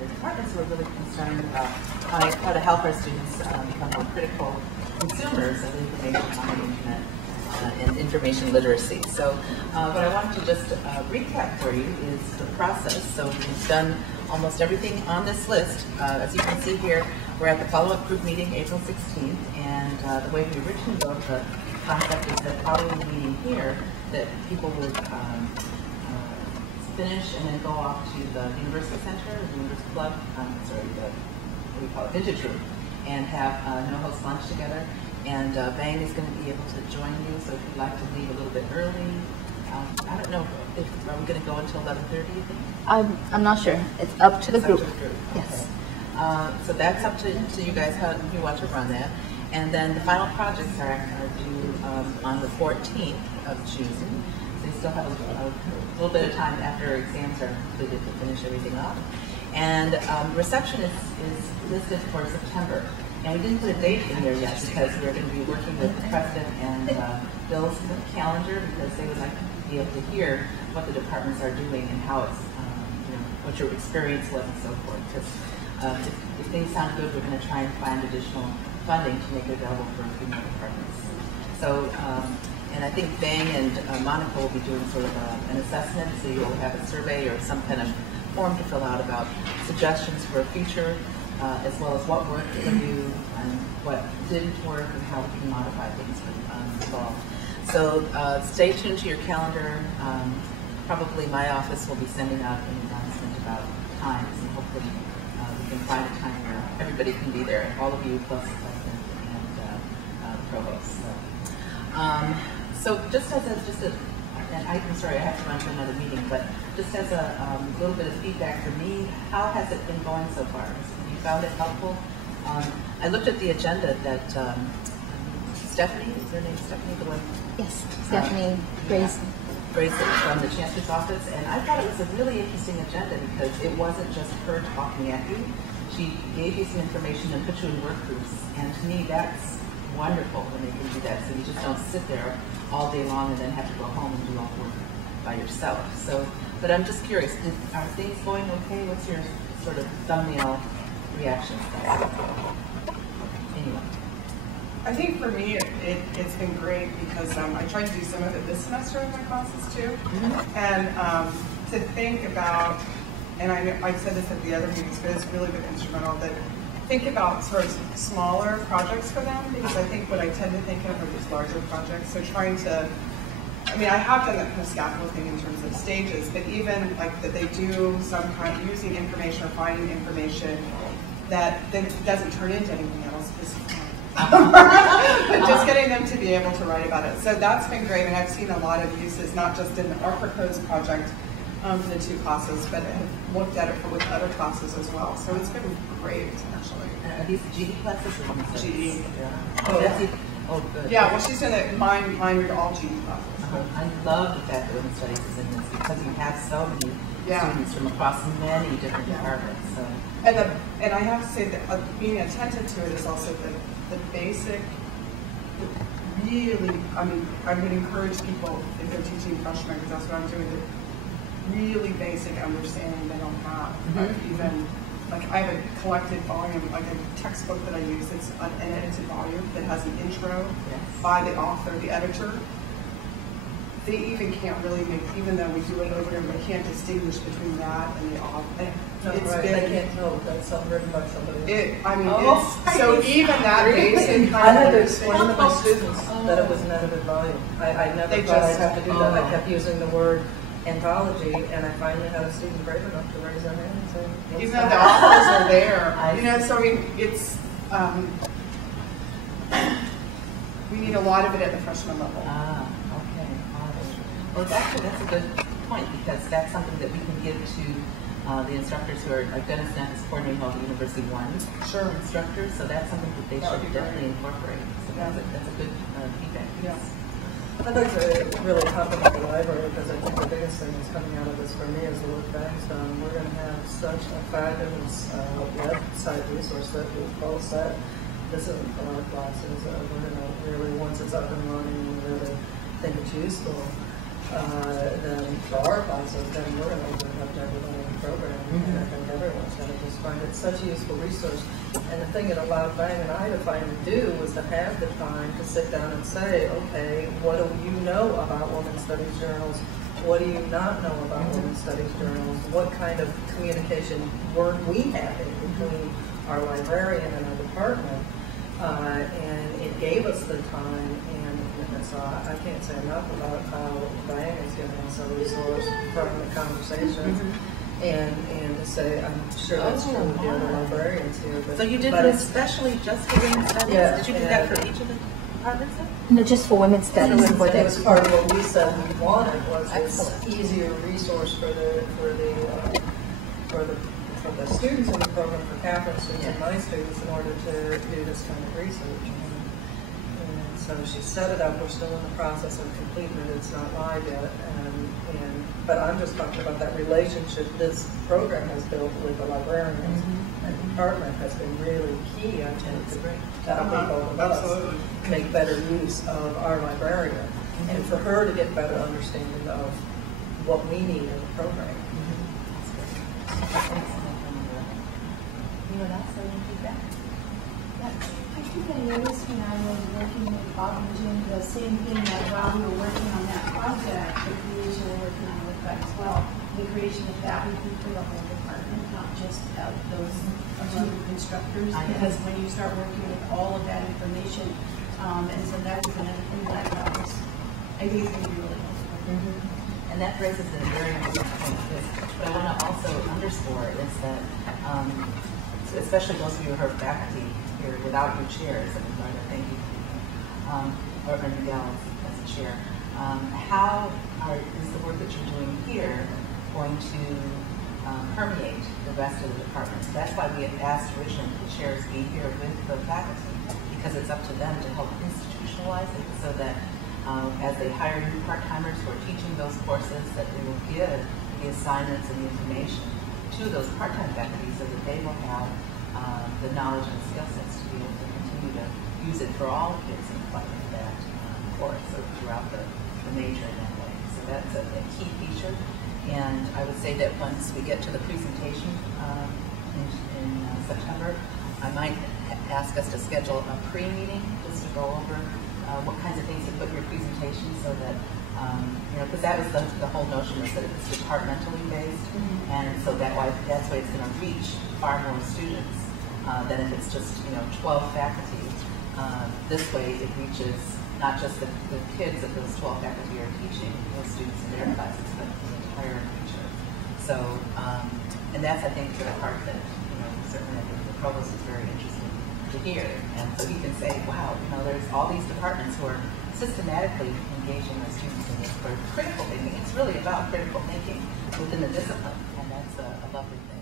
the departments who are really concerned about how to help our students become more critical consumers of information on the internet and information literacy. So what I wanted to just recap for you is the process. So we've done almost everything on this list. As you can see here, we're at the follow-up group meeting April 16th, and the way we originally built the concept is that following the meeting here, that people would finish and then go off to the University Center, the University Club, what do you call it, Vintage Room, and have no-host lunch together. And Bang is going to be able to join you, so if you'd like to leave a little bit early, I don't know, are we going to go until 11:30, you think? I'm not sure. It's up to the group. Up to the group. Yes. Okay. So that's up to you guys, how you want to run that. And then the final projects are due on the 14th of June. So you still have a little bit of time after exams are completed to finish everything up. And reception is listed for September. And we didn't put a date in there yet because we're going to be working with the president and Bill's calendar, because they would like to be able to hear what the departments are doing and how it's, what your experience was and so forth. Because if things sound good, we're going to try and find additional funding to make it available for a few more departments. So, and I think Bang and Monica will be doing sort of an assessment, so you'll have a survey or some kind of form to fill out about suggestions for a future, as well as what worked for you and what didn't work and how we can modify things for the fall. So stay tuned to your calendar. Probably my office will be sending out an announcement about times, and hopefully we can find a time where everybody can be there, all of you plus the president and the provost. So just as and I'm sorry, I have to run to another meeting, but just as a little bit of feedback for me, how has it been going so far? Have you found it helpful? I looked at the agenda that Stephanie, is her name Stephanie, the one? Yes, Stephanie Grace from the Chancellor's office, and I thought it was a really interesting agenda because it wasn't just her talking at you. She gave you some information and put you in work groups, and to me that's wonderful when they can do that, so you just don't sit there all day long and then have to go home and do all the work by yourself. So, but I'm just curious, are things going okay? What's your sort of thumbnail reaction to that? Anyway. I think for me, it's been great because I tried to do some of it this semester in my classes too. And to think about, and I know I've said this at the other meetings, but it's really been instrumental, that think about sort of smaller projects for them, because I think what I tend to think of are these larger projects. So trying to, I mean, I have done that kind of scaffold thing in terms of stages, but even like that they do some kind of using information or finding information that then doesn't turn into anything else. But just getting them to be able to write about it. So that's been great, and I've seen a lot of uses, not just in our proposed project for the two classes, but have looked at it with other classes as well. So it's been great, actually. Are these GE classes? Or GE. Yeah. Oh, good. Yeah, well, she's in it. Mine read all GE classes. I love the fact that women's studies is in this because you have so many students from across many different departments. So. And I have to say that being attentive to it is also the basic, really, I mean, I would encourage people, if they're teaching freshmen, because that's what I'm doing, the really basic understanding they don't have. Even, like I have a collected volume, like a textbook that I use, it's an edited volume that has an intro by the author, the editor. They even can't really make, even though we do it over and they can't distinguish between that and the author. They can't tell that's something written by somebody else. So even that basic I had to explain to my students that it was an edited volume. I never thought I'd have to do that. I kept using the word anthology, and I finally had a student brave enough to raise their hand and say, even though the authors are there, you know, so I mean, it's, we need a lot of it at the freshman level. Okay. Well, actually, that's a good point, because that's something that we can give to the instructors who are, like Dennis Neff is coordinating all the University 1 instructors, so that's something that they should definitely incorporate. So that's a good feedback. Yeah. I'd like to really compliment the library, because I think the biggest thing that's coming out of this for me is the work Bang's done. We're going to have such a fabulous website resource that we've both said. This isn't for our classes. We're going to really, once it's up and running, we really think it's useful. Then for our classes, then we're going to open it up to everybody in the program. And I think everyone's going to just it's such a useful resource. And the thing it allowed Bang and I to finally do was to have the time to sit down and say, okay, what do you know about women's studies journals? What do you not know about women's studies journals? What kind of communication weren't we having between our librarian and our department? And it gave us the time, and so I can't say enough about how Diane has given us a resource from the conversations. And to say, I'm sure that's true with the other librarians here. But, so you did it especially just for women's studies? Yeah, did you do that for each of the departments? No, just for women's studies. That was part of what we said we wanted, was this Excellent. easier resource for the students in the program, for Catherine's students and my students, in order to do this kind of research. And so she set it up. We're still in the process of completing it. It's not live yet. But I'm just talking about that relationship this program has built with the librarians and the department has been really key, I think, to helping both of us make better use of our librarian and for her to get better understanding of what we need in the program. Anyone else have any feedback? I think I noticed when I was working with Bob and Jim the same thing, that while we were working on that project, the creation we're working on with that as well, the creation of that would be for the whole department, not just those two instructors, because when you start working with all of that information, and so that is another thing that I think is going to be really helpful. And that raises a very important point, because what I want to also underscore is that, especially those of you who are faculty here without your chairs, and Marta, thank you, or Miguel as a chair, how is the work that you're doing here going to permeate the rest of the department? So that's why we had asked originally the chairs be here with the faculty, because it's up to them to help institutionalize it so that as they hire new part-timers who are teaching those courses, that they will give the assignments and the information to those part-time faculty so that they will have the knowledge and skill sets to be able to continue to use it for all kids in that course or throughout the major in that way. So that's a key feature. And I would say that once we get to the presentation in September, I might ask us to schedule a pre-meeting just to go over what kinds of things to put in your presentation, so that because that was the whole notion, is that it's departmentally based, and so that's why it's going to reach far more students than if it's just 12 faculty. This way, it reaches not just the kids that those 12 faculty are teaching, those students in their classes, but the entire teacher. So, and that's, I think, the part that certainly I think the provost is very interested to hear, and so he can say, wow, there's all these departments who are systematically engaging their students in this critical thinking. It's really about critical thinking within the discipline, and that's a lovely thing.